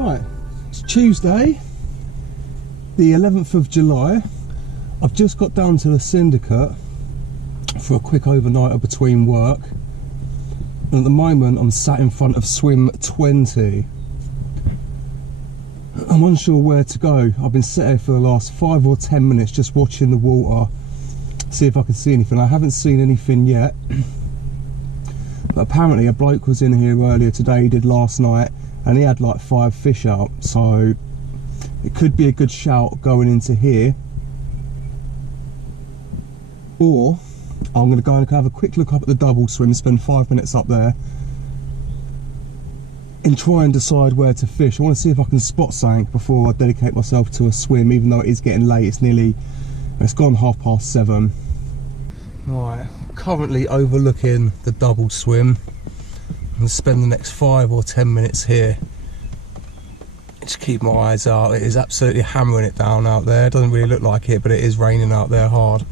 Right, it's Tuesday, the 11th of July. I've just got down to the syndicate for a quick overnighter between work. And at the moment I'm sat in front of swim 20. I'm unsure where to go. I've been sat here for the last 5 or 10 minutes just watching the water, see if I can see anything. I haven't seen anything yet. But apparently a bloke was in here earlier today, he did last night, and he had like 5 fish out, so it could be a good shout going into here. Or I'm going to go and have a quick look up at the double swim, spend 5 minutes up there and try and decide where to fish. I want to see if I can spot something before I dedicate myself to a swim, even though it is getting late. It's gone 7:30. Right, currently overlooking the double swim. I'm going to spend the next 5 or 10 minutes here. Just keep my eyes out. It is absolutely hammering it down out there. It doesn't really look like it, but it is raining out there hard.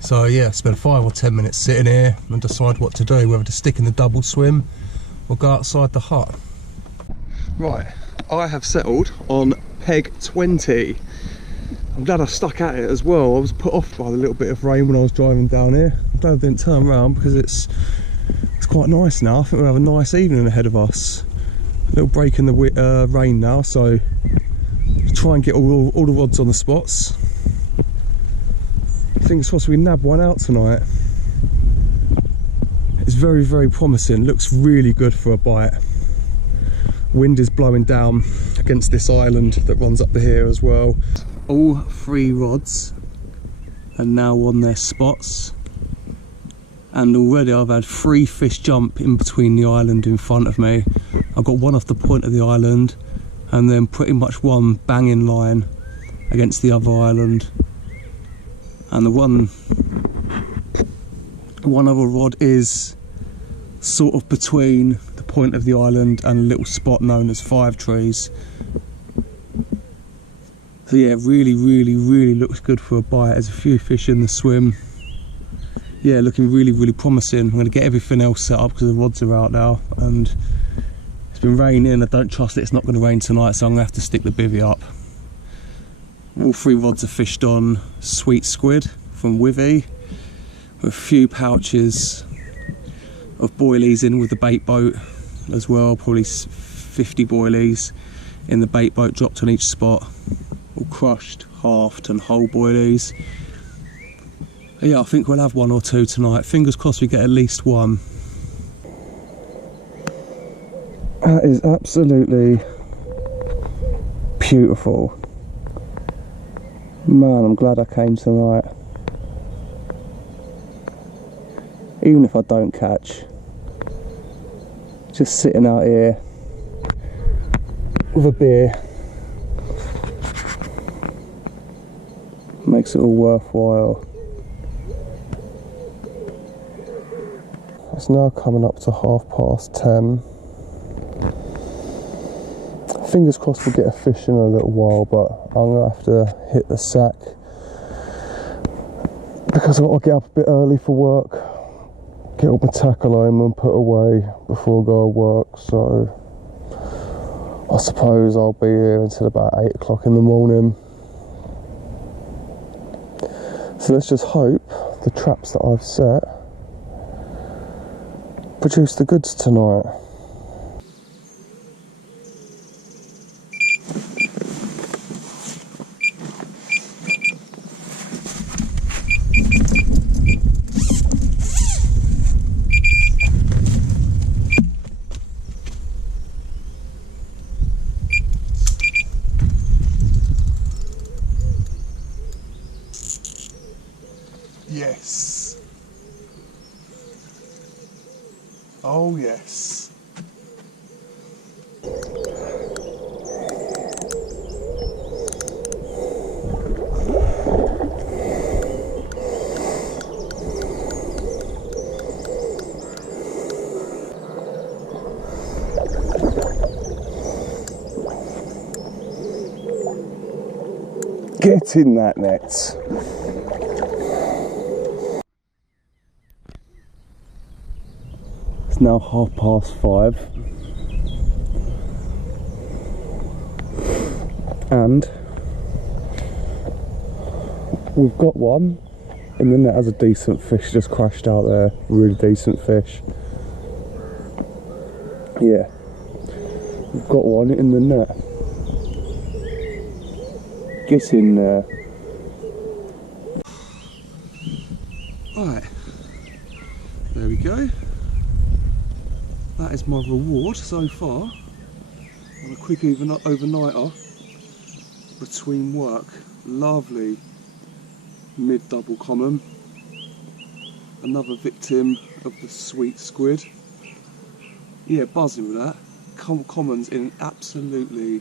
So yeah, spend 5 or 10 minutes sitting here and decide what to do, whether to stick in the double swim or go outside the hut. Right, I have settled on peg 20. I'm glad I stuck at it as well. I was put off by the little bit of rain when I was driving down here. I'm glad I didn't turn around because it's quite nice now. I think we'll have a nice evening ahead of us. A little break in the rain now, so try and get all the rods on the spots. Fingers crossed we nab one out tonight. It's very, very promising. Looks really good for a bite. Wind is blowing down against this island that runs up here as well. All 3 rods are now on their spots, and already I've had 3 fish jump in between the island in front of me. I've got one off the point of the island and then pretty much one banging line against the other island, and the one other rod is sort of between the point of the island and a little spot known as 5 Trees. So yeah, really looks good for a bite. There's a few fish in the swim. Yeah, looking really promising. I'm going to get everything else set up because the rods are out now, and it's been raining. I don't trust that it's not going to rain tonight, so I'm going to have to stick the bivvy up. All 3 rods are fished on sweet squid from Withy, with a few pouches of boilies in with the bait boat as well, probably 50 boilies in the bait boat dropped on each spot, all crushed, halved and whole boilies. Yeah, I think we'll have 1 or 2 tonight. Fingers crossed we get at least 1. That is absolutely beautiful. Man, I'm glad I came tonight. Even if I don't catch, just sitting out here with a beer makes it all worthwhile. It's now coming up to 10:30. Fingers crossed we'll get a fish in a little while, but I'm going to have to hit the sack because I've got to get up a bit early for work, get all my tackle home and put away before I go to work. So I suppose I'll be here until about 8 o'clock in the morning. So let's just hope the traps that I've set produce the goods tonight. Yes. Oh yes. Get in that net. It's now 5:30. And we've got one in the net as a decent fish, just crashed out there, really decent fish. Yeah, we've got one in the net. Get in there. Right, there we go. That is my reward so far on a quick overnighter between work. Lovely mid double common. Another victim of the sweet squid. Yeah, buzzing with that. Commons in absolutely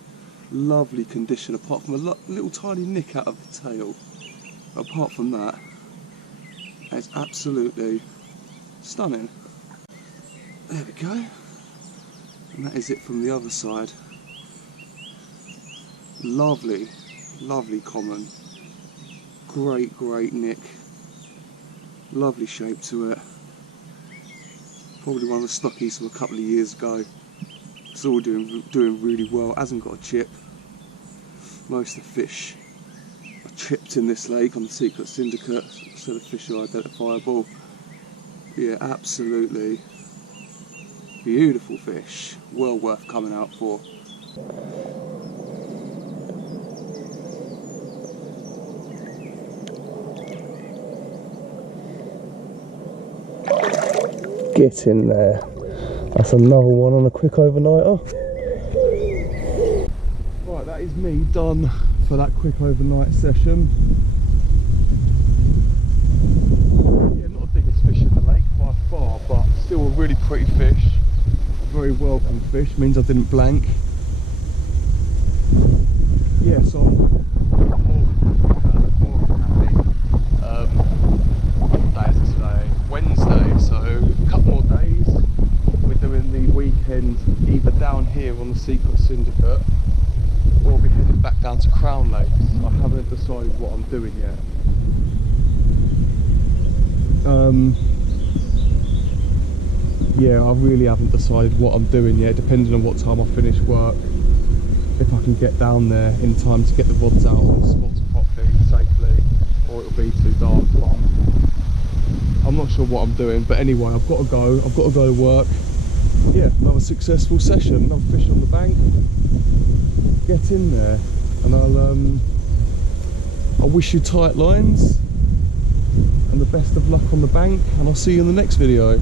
lovely condition, apart from a little tiny nick out of the tail. Apart from that, it's absolutely stunning. There we go. And that is it from the other side. Lovely, lovely common. Great, great nick. Lovely shape to it. Probably one of the stockies from a couple of years ago. It's all doing really well. Hasn't got a chip. Most of the fish are chipped in this lake on the Secret Syndicate, so the fish are identifiable. Yeah, absolutely beautiful fish. Well worth coming out for. Get in there. That's another one on a quick overnighter. Right, that is me done for that quick overnight session. Yeah, not the biggest fish in the lake by far, but still a really pretty fish. Very welcome fish, means I didn't blank. Yeah, so I'm more happy. What day is it today? Wednesday, so a couple more days. We're doing the weekend either down here on the Secret Syndicate, or we'll be heading back down to Crown Lakes. I haven't decided what I'm doing yet. Yeah, I really haven't decided what I'm doing yet, depending on what time I finish work. If I can get down there in time to get the rods out on the spots properly, safely, or it'll be too dark. But I'm not sure what I'm doing, but anyway, I've got to go to work. Yeah, another successful session, another fish on the bank. Get in there, and I'll wish you tight lines and the best of luck on the bank, and I'll see you in the next video.